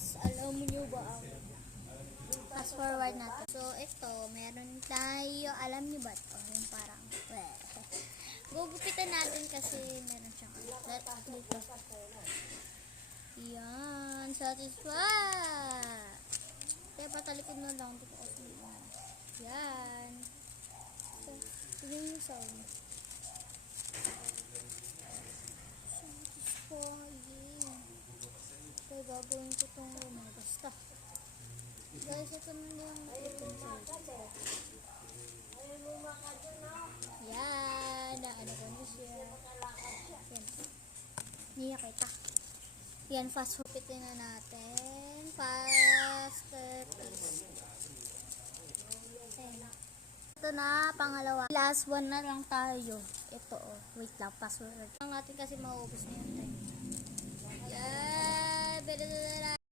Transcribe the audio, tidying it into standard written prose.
guys, alam niyo ba ang fast forward natin. So, ito, meron tayo, alam niyo ba ito? Yung parang, gugupitan natin kasi meron siyang, dito. Yan, satisfied. Kaya patalikod na lang, dito kasi. Yan. So, tignan niyo sound. Satisfying. Kaya gagawin ko itong basta. Guys, ito na yung yan, ano ko na siya. Yan. Niya kita. Yan, fast hupitin na natin. Faster, please. Ayan. Ito na, pangalawa. Last one na lang tayo. Ito, oh. Wait lang, password. Ang natin kasi mauubos na yung time. Yan,